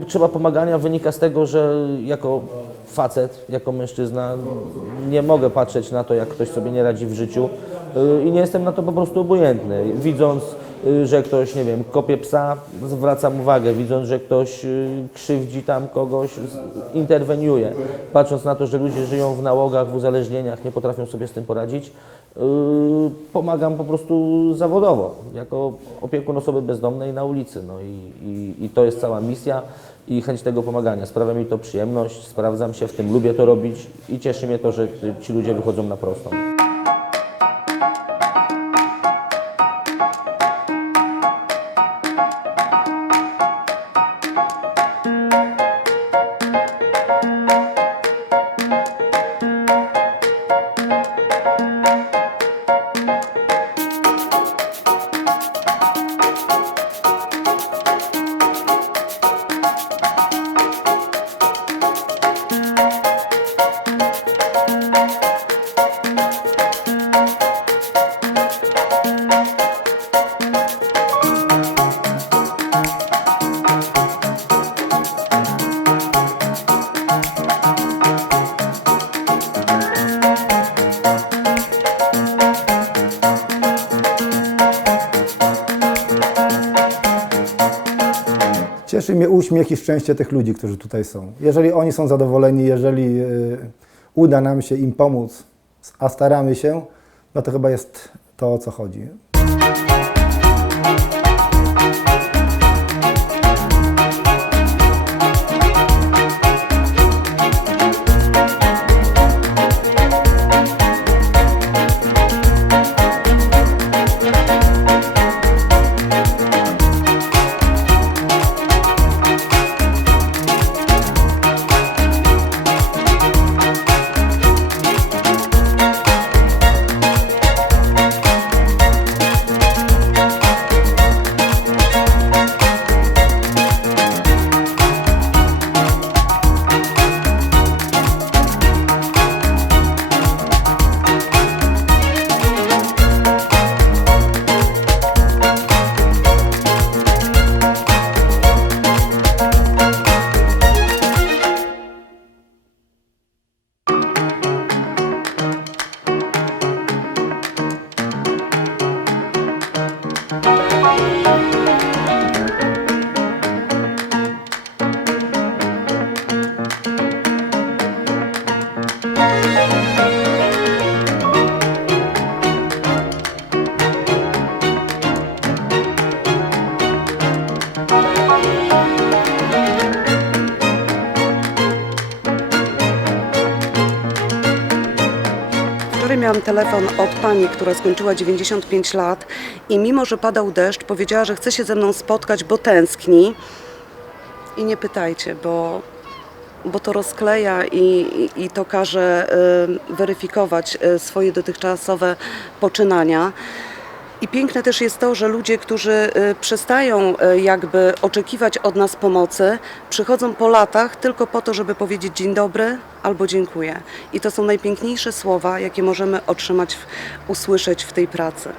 Potrzeba pomagania wynika z tego, że jako facet, jako mężczyzna nie mogę patrzeć na to, jak ktoś sobie nie radzi w życiu y, i nie jestem na to po prostu obojętny. Widząc, y, że ktoś, nie wiem, kopie psa, zwracam uwagę. Widząc, że ktoś y, krzywdzi tam kogoś, interweniuję. Patrząc na to, że ludzie żyją w nałogach, w uzależnieniach, nie potrafią sobie z tym poradzić, pomagam po prostu zawodowo, jako opiekun osoby bezdomnej na ulicy. No i, i, i to jest cała misja i chęć tego pomagania. Sprawia mi to przyjemność, sprawdzam się w tym, lubię to robić i cieszy mnie to, że ci ludzie wychodzą na prostą. Cieszy mnie uśmiech i szczęście tych ludzi, którzy tutaj są. Jeżeli oni są zadowoleni, jeżeli y, uda nam się im pomóc, a staramy się, no to chyba jest to, o co chodzi. Miałam telefon od pani, która skończyła 95 lat i mimo, że padał deszcz, powiedziała, że chce się ze mną spotkać, bo tęskni. I nie pytajcie, bo, bo to rozkleja i, i, i to każe y, weryfikować y, swoje dotychczasowe poczynania. I piękne też jest to, że ludzie, którzy y, przestają y, jakby oczekiwać od nas pomocy, przychodzą po latach tylko po to, żeby powiedzieć dzień dobry albo dziękuję. I to są najpiękniejsze słowa, jakie możemy otrzymać, usłyszeć w tej pracy.